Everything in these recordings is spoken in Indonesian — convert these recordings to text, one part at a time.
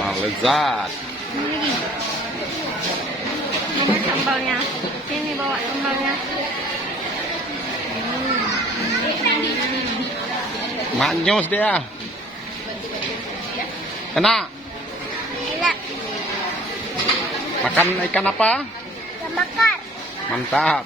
Wah, lezat. Ini lagi. Bawa sambalnya. Sini bawa sambalnya. Maknyus dia. Enak. Enak. Makan ikan apa? Ikan bakar. Mantap.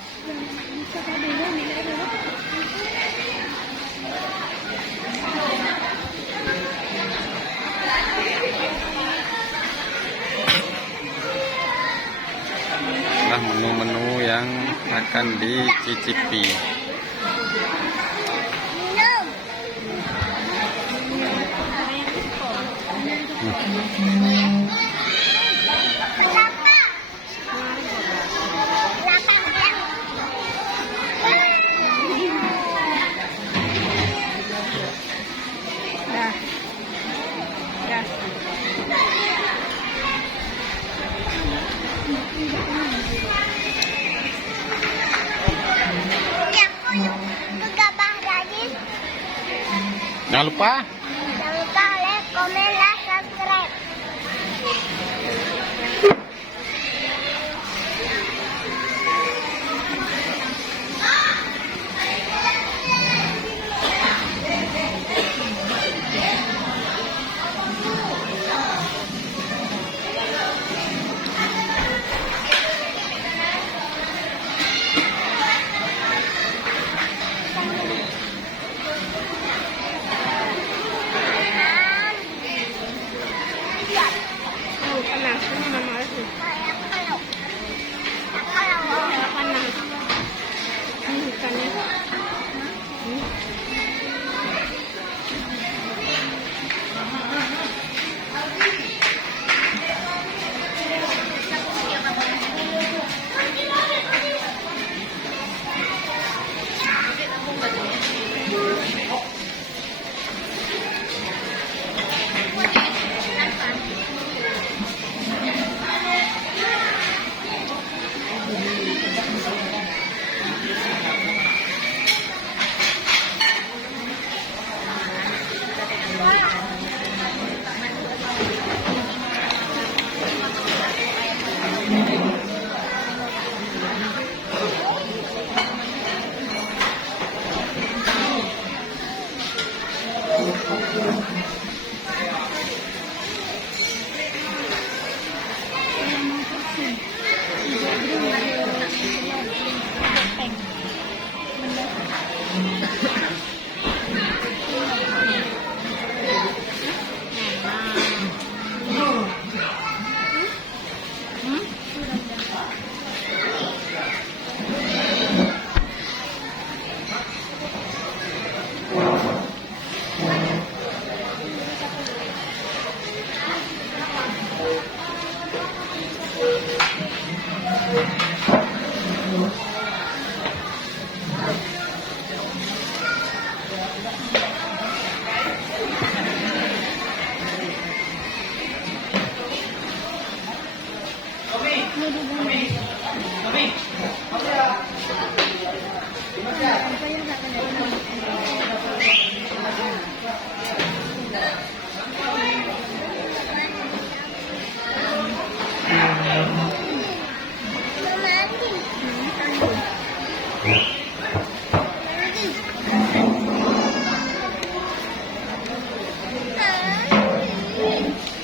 Nah, menu-menu yang akan dicicipi. Jangan lupa like, comment, dan subscribe.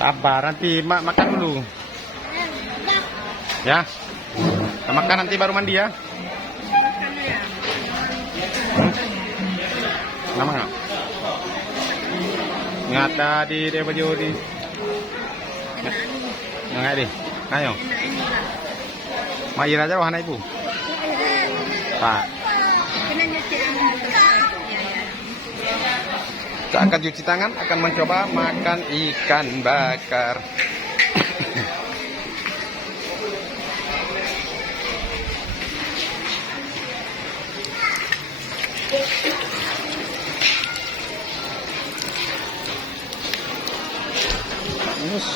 Sabar, nanti mak makan dulu. Ya. Kita makan nanti baru mandi ya. Nama nggak? Ngata di dia baju di. Nggak di. Ayo. Main aja wahana ibu. Pak. Kita akan cuci tangan, akan mencoba makan ikan bakar. Bagus.